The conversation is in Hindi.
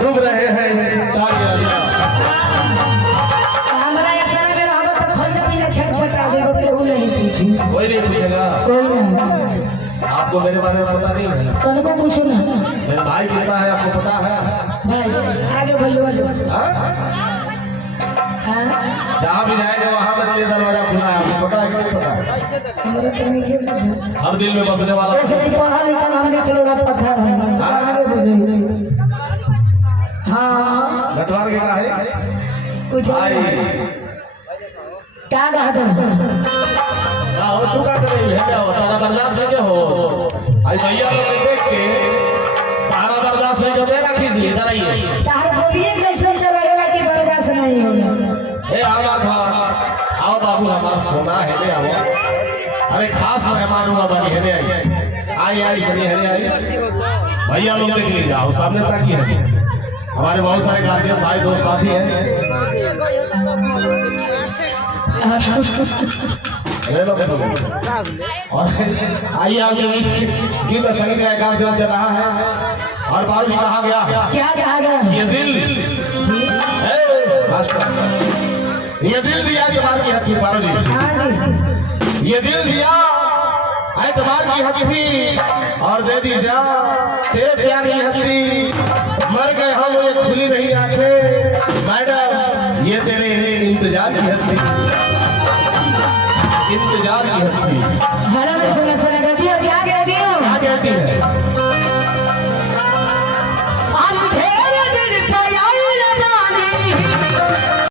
डूब रहे हैं तालियां। हमारा ऐसा लग रहा है तो खोल भी ना छट आ जाएगा तो नहीं पूछी कोई नहीं पूछेगा। कोई नहीं। आपको मेरे बारे में पता नहीं है? कौन को पूछो ना मेरा भाई कितना है आपको पता है? भाई आ जाओ भाई आ जाओ। हां जहाँ भी जाएंगे वहाँ मेरे लिए दरवाजा खुला है। आपको पता है? क्या पता है? हमारे तो नहीं के पूछो हर दिल में बसने वाला। ऐसे नहीं पढ़ा लिखा हमने किलोड़ा पत्थर है आगे बुझो। हां नटवार के का है कुछ भाई? क्या कहा तुम हो तू का करे है क्या हो? तारा बर्दाश्त नहीं हो आई भैया लोग ने देख के तारा बर्दाश्त नहीं दे रखी थी। इधर आइए। तार बोलिए कैसे चलेगा कि बर्दाश्त नहीं होगा। ए आओ आओ बाबू हमारा सोना है ले आओ। अरे खास मेहमान हुआ बनी है ले आई आई बनी है ले आई। भैया लोग देख लीजिए आओ सामने तक ही है। हमारे बहुत सारे साथी भाई दोस्त साथी हैं। और आइए आगे गीत संगीत का कार्यक्रम चल रहा है। और बाबू जी कहा गया क्या कहा गया ये दिल ये दिल दिया एतबार की हथी पारो जी। हां जी ये दिल दिया एतबार की हथी और दे दी जा तेरे प्यार की हथी। मर गए हम ये खुली नहीं आंखें मैडम ये तेरे इंतजार की हथी। इंतजार की हथी। हरा में सुना